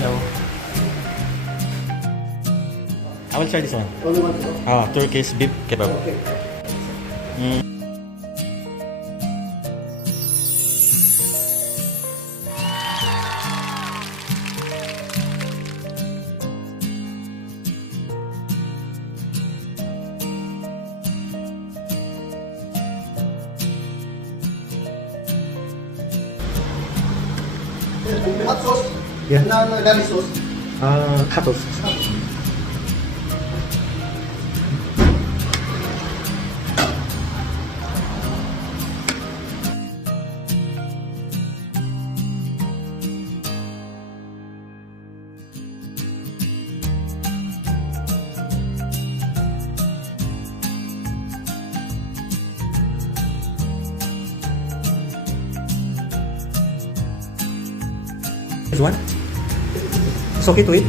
Hello. I will try this one. Only one. Turkish beef kebab. Okay. Hot sauce? Yeah. Na garlic sauce? Hot sauce. This one? It's okay to eat?